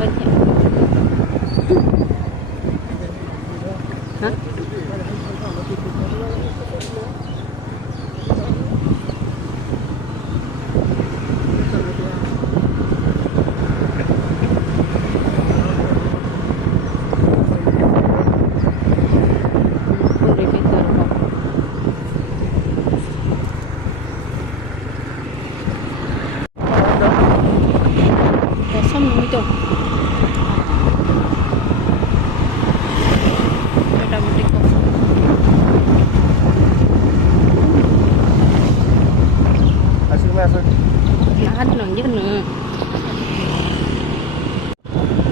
banyak. Hah? Lahan nang dyan na.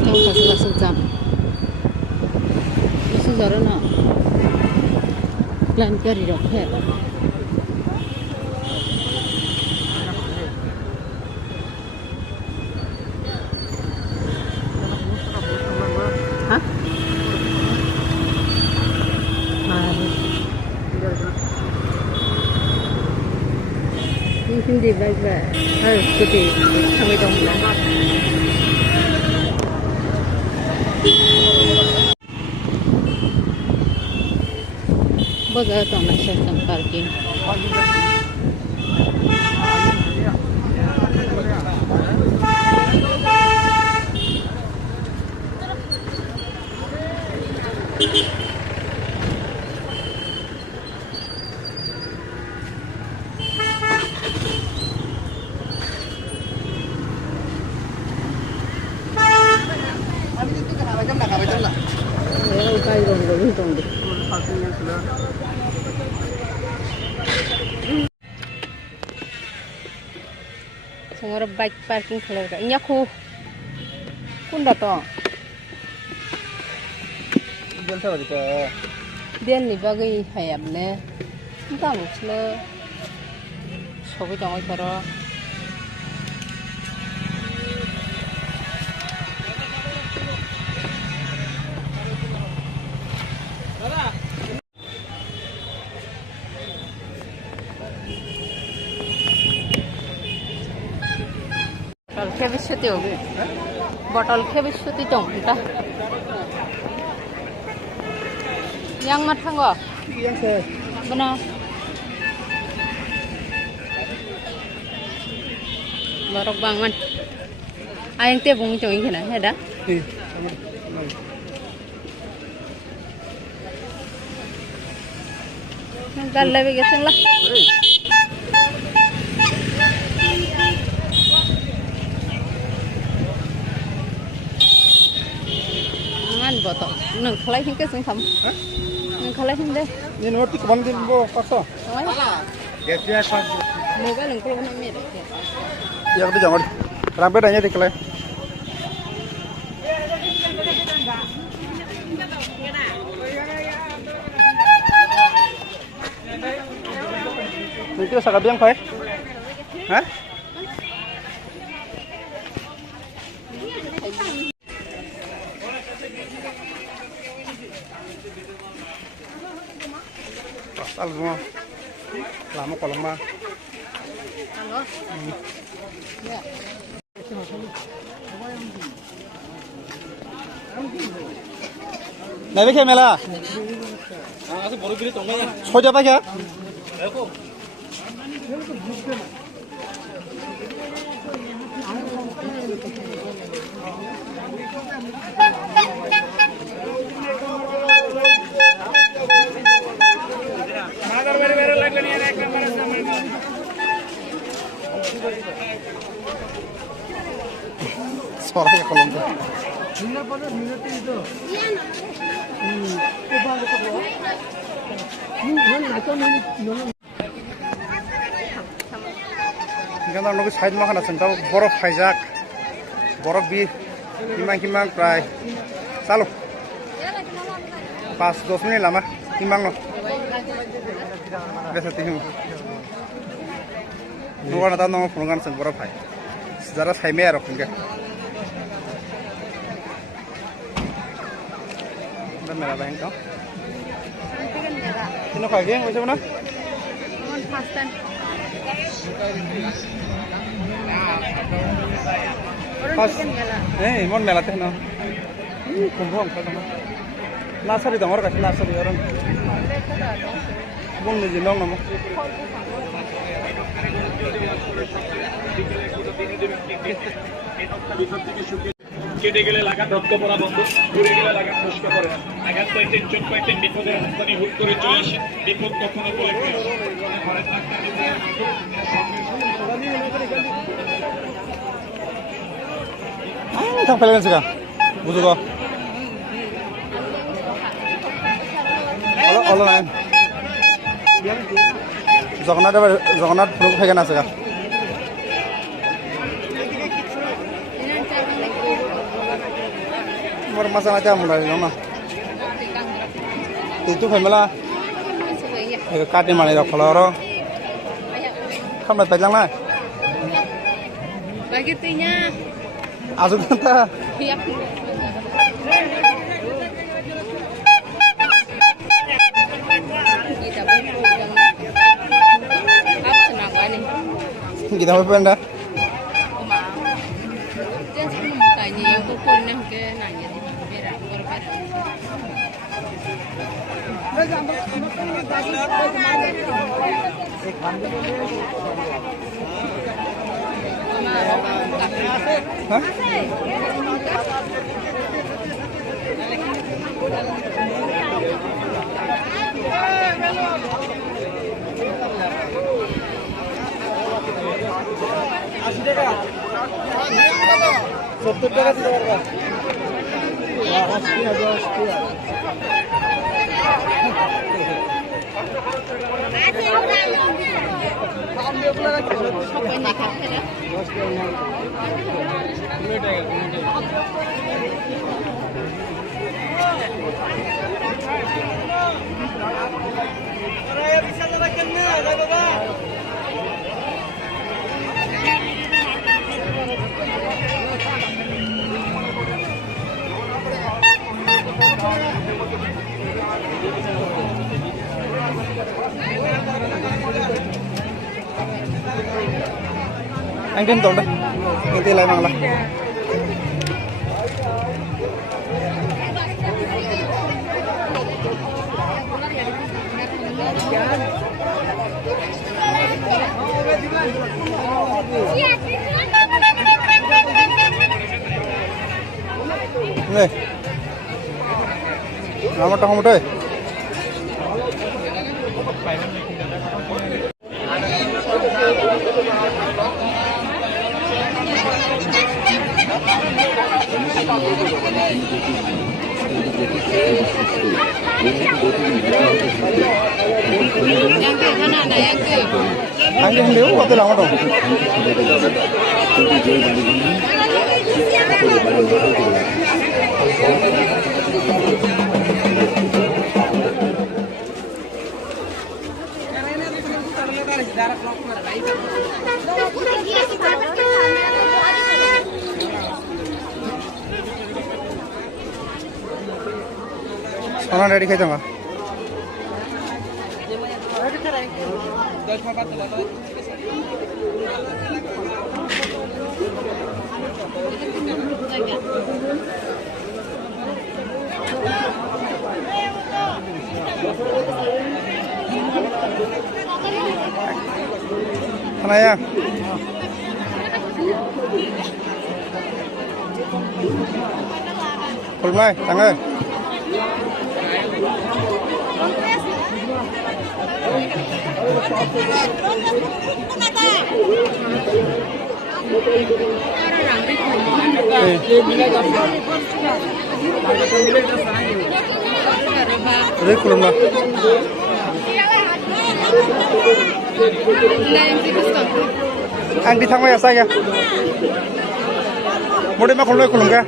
Yung kasalasan jam. Isi jara na. Plan kari rakhe. Hah? Hindi ba ba? Ay, kuti. Kami dong lang. Baga ito na siya sa parking. Semua bike parking keluar. Ini aku kunda to. Dia siapa itu? Dia ni bagai hayam le. Entah macam sobi jangan cara. ভবিষ্যতে হবে bottle ভবিষ্যতে জংটা yang mah thanggo Yang saya. benar barok bangun ayang te bung chong kena heda gal lebe gesen lah botol, neng kalai hingga sing sam, neng kalai hingga. Ini nomor tiga banding bo pasal. Ya dia sah. Moga neng kalau neng merek. Ya kita jangan. Ramai dah jadi kalai. Itu sakit yang kai? Hah? Pasal semua. Lama kolong mah. Halo. Ya. Nabi kamera. Soja apa ya? Suaranya kolong tuh. Kita nunggu side makan asal borok hijak, borok bi, kimang pray, salo. Pas 2 menit lama, kimang no. Biasa tinggal. Nunggu nata nunggu pulungan asal borok hay. Sejarah saya merah enggak. Merah banget kau. Ini kaki yang macam mana? Pastan. ইমান মেলাতে না কুম্ভ nursery দङ गासै nursery आरो बुंनो जे दं नामा কেটে গেলে লাগান রক্ত পড়া বন্ধ, ঘুরে গেলে লাগান নষ্ট করে না। আঘাত পাইতেন, চোট পাইতেন, বিপদের হাতছানি হুট করে চলে আসে। বিপদ কখনো বলে ঘরে थांफेरगोन सिगां बुजुग अल नाइन जगन्नाथ जगन्नाथ फुल फैगोन सिगां मोर मासा नाचा मुला ना itu famila kati mani ro koloro kamla tajang na Bagi tinya. asuk ta Iya. Kita buku yang apa senang banget. kita apa penda Oma. Jangan sih mukanya yang pukul nih ke nanya di berak berbeda. Hah? Anh tin tổn đây, anh tin lại bằng là này, nào mà trong một đây. Yang ke mana ada yang ke? Anh đi nếu có tôi làm đâu. Sana ready khai dong. Sana ya. Kulmai, tangan. Ini kulum lah. Ang di thang ya saya. Mode ma kulum ka.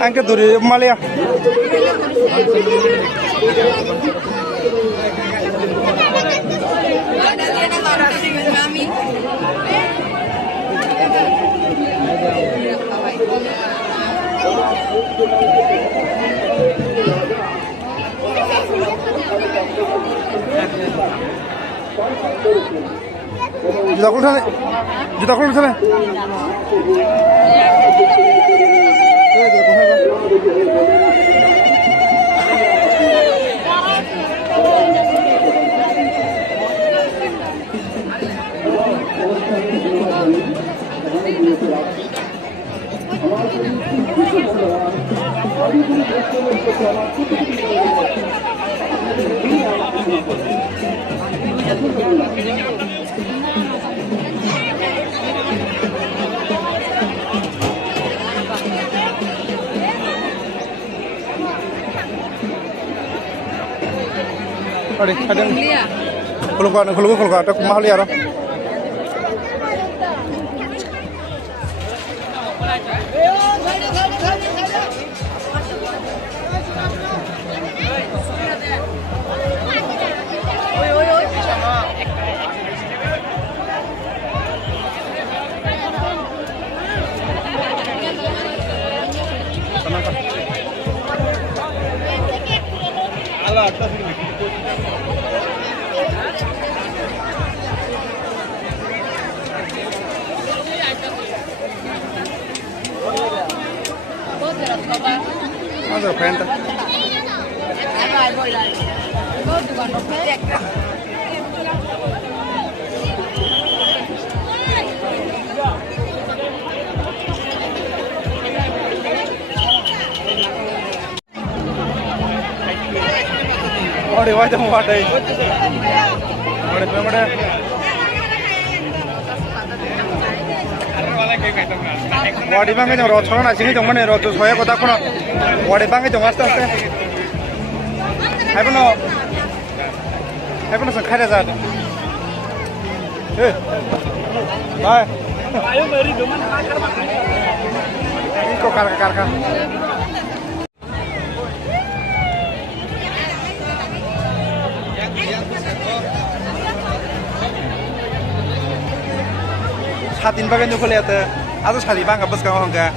Ang ke duri Malaysia. Juta kulit sana. Ada, kalau ada mahal ya, Ada friend. Ode wajah mau ada. Ode. Wadi bangke jong rochon na sini jong mane rocho soya kota kono. Wadi bangke jong aste. Hai bono sang khare jada. Bye. Ayo meri doman kar makan. Iko kar. Satin bagan jo khole ate azo sari banga bas ka hongga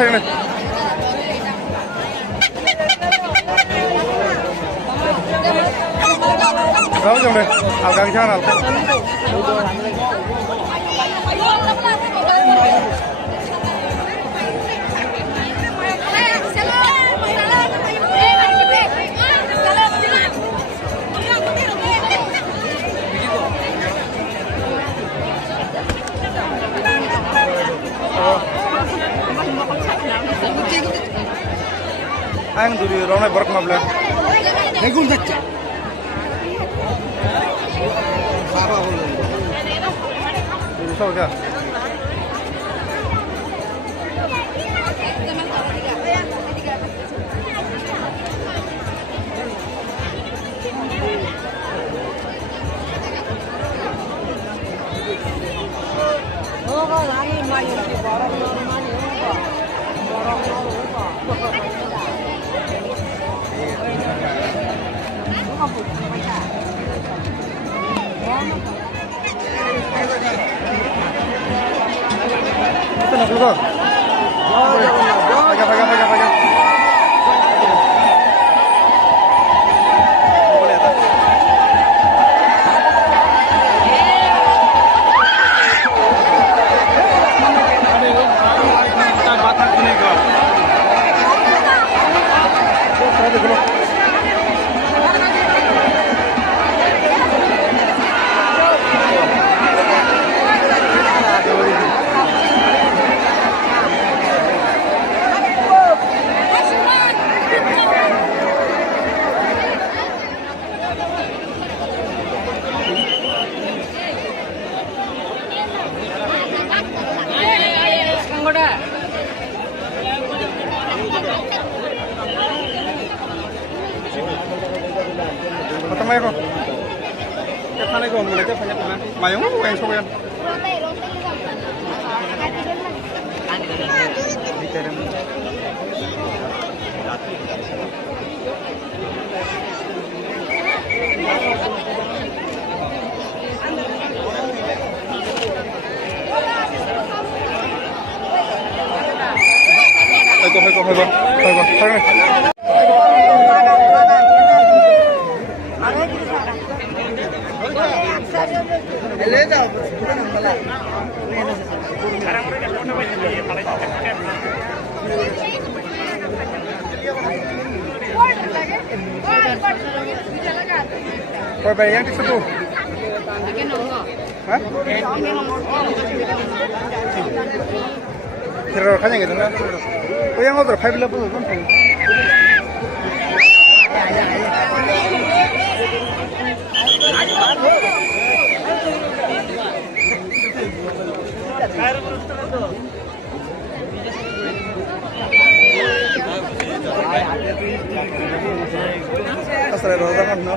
Second. Berapa jam deh? Alga di sana, Alga. Ang duri rona berk mabla. Negul dacca. Baba bolu. Ini soga. Oh, lari maju di borong normal ni. Borong normal. Ito na keluar. Pakai. Boleh tak? Kita batak ni kau. Ada keluar. Matang mo ako. ron mulai ke banyak mana mayung yang soyan Kau bayar yang di situ? Hah? Kira kan yang itu lah. Kau yang order 5 level kan? Asal roda kan no.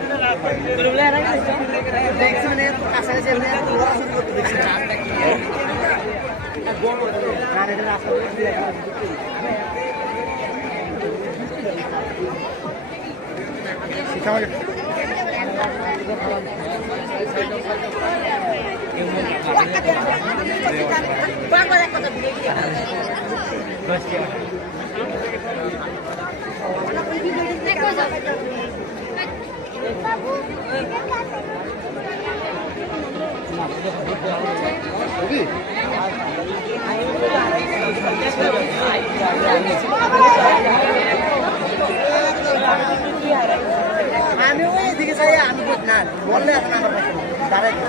আমি ওই দিকে যাই আমি না বললে এখন আমার direct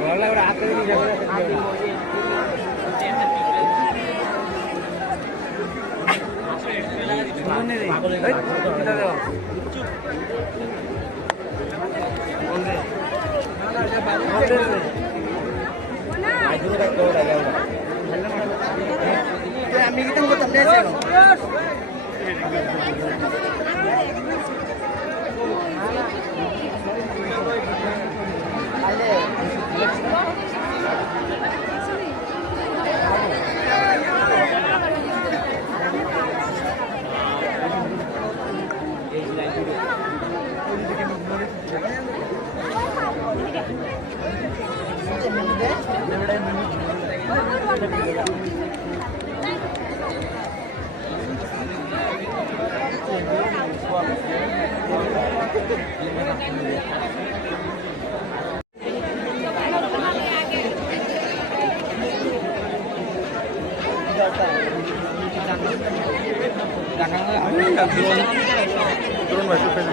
বললে ওরা হাতে দিয়ে যাবে আমি kita mau tambah sih Turun masuk ke sana.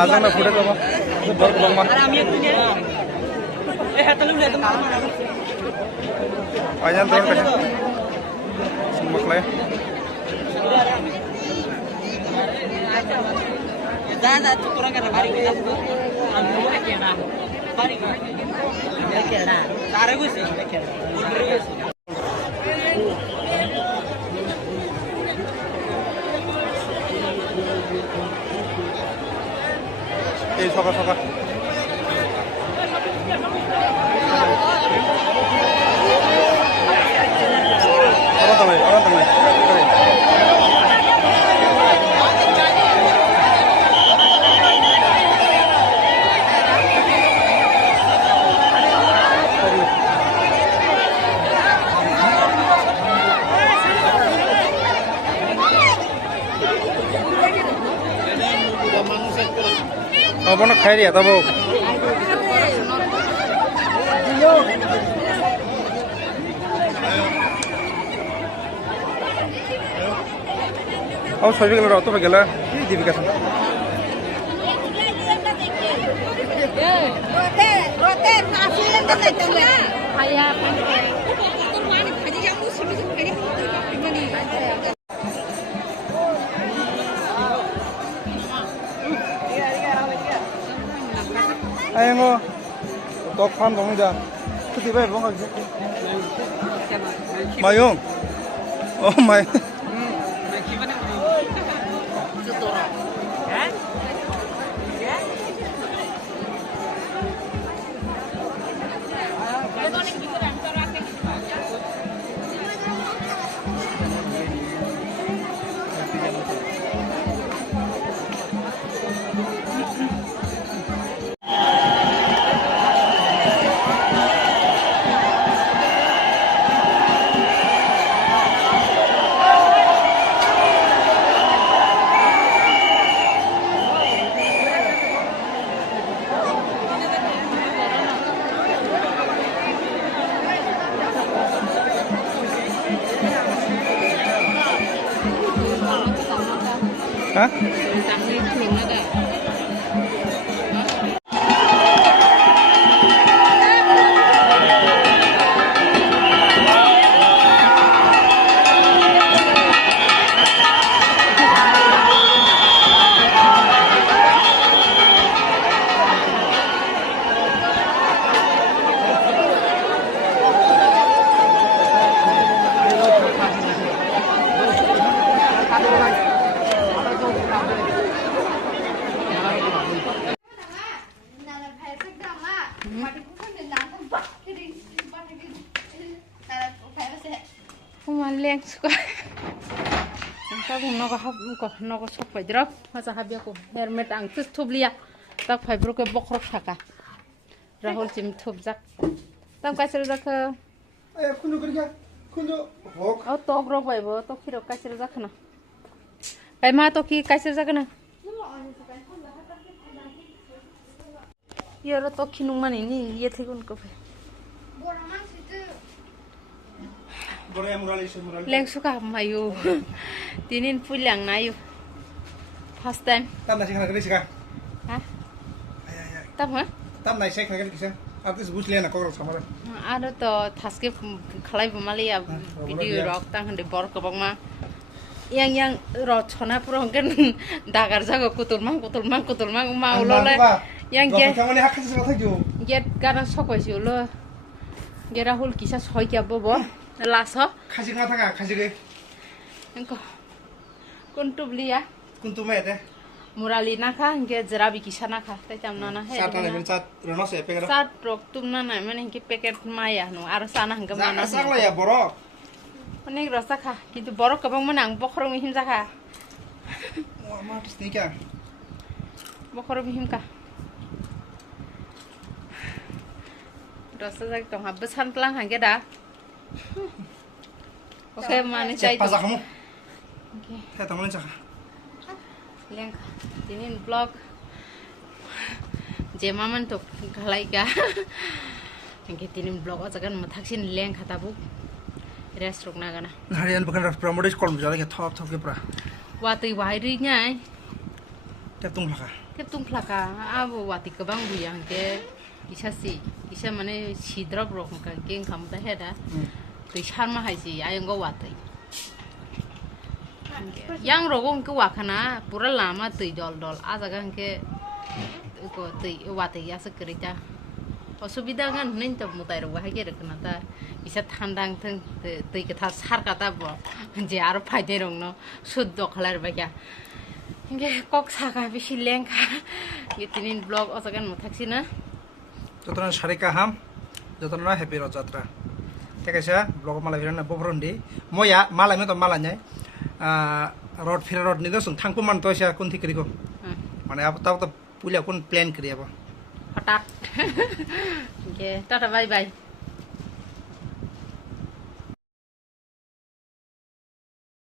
Azan nak foto apa? Baru bang mah. Ayan turun ke sana. Semua kelai. Dah turun ke hari kita tu. Ambil lagi na. Hari lagi na. Tarik sih. Soka soka. Orang tengah. Apa nak khairi ya tabo? Oh, sorry kalau auto pergi lah. Ini divigasan. Rote, nasilen dan itu ya. Kayak Ayo ngo, tok farm dong dah. Ketiba bang aja. Mayung, oh my. ha Tangsi belum ada. 나는 발색 담아. 머리 부분은 나는 바퀴를 나는 발색. Không lên suka. Ta cũng nó có sốc phải drop, mà sao habia cũng hermet ang tức thub lia, ta phải bro cái bọc rok thaka. Rahul chim thub jak. Ta cái sel jak. 에 군주 그렇게 군주 복 Ơ to rok vậy bro, to khi cái sel jak na. Cái mà to khi cái sel jak na. Yara to khi nung mani ni, ye thei kun ko. 뭐라만 지도. 뭐래 무랄이 무랄 Leng suka mayu. Tinin pulang na yu. First time. 땀나 시간 그래 시간 Ha? 아야야 Tam ha? 땀나 시간 그래 기생 아트스 부슬레나 거기서 사마라 Ada to taske khalai bumali ya video rock tang hande bor kabang ma yang ro chona puro kan dagar jago kuturmang ma ulole yang ge 경원이 학하지 못하죠 get garan sokoi ulo gera hul kisa soi kya bobo laso 가지 가다가 가지게 engko kuntublia 군투메 돼 murali nakha ge jarabi kisa nakha tai chamna na he 사탄에 면사 러너스 에페가 sat rok tumna na mane ki packet maya no ar sana hanga mana 싹라야 버럭 অনেক রসা খা কিন্তু বড় কবং মানে আং বখর মিহিম জাখা 와 스니까 বখর মিহিম কা রসা জাগ তো হাব সান প্লাং হাঙ্গে দা ওকে মানে চাই তো 빠자 가모 해 담는 자 লেং দিনিন ব্লগ যে মামান তো খালাই গা হাঙ্গে দিনিন ব্লগ আজাগান মাথাকসিন লেং খাতাবু রেস্ট্রক না গানা 나리안 버간 프로모데스 콜 무자게 톱 게프라 ওয়াতই ওয়াইরি nyai 탭동 라가 Ketung plaka abu wati kebang bu yang ke isa mana sidra brok ka geng kam ta heda tu sharma hai si ayang go wati yang rogong ke wakana pura lama tu dol aja kan ke ko tu wati ya sekerja অসুবিধা গান নেই তো মুতাই রোগ হাগে রকনা তা ইসা ঠান্ডা থং তুই কথা সার কাটা ব যে আর ফাইদে রং ন শুদ্ধ খালার বাগা ইংগে কক সাকা বেশি লেংখা ইতিনিন ব্লগ অসগান মথাকছি না যতনা সারিকা হাম যতনা হ্যাপি রথযাত্রা ঠিক আছে ব্লগ মালা ভিরানা বভরন্ডি ময়া মালা মে তো মালা নাই রড ফিরা রড নিদো সুং থাংকু মান তোইসা কোন থিকরিকো মানে আপ তাও তো পুলিয়া কোন প্ল্যান করি আব হঠাৎ ইংগে টাটা বাই বাই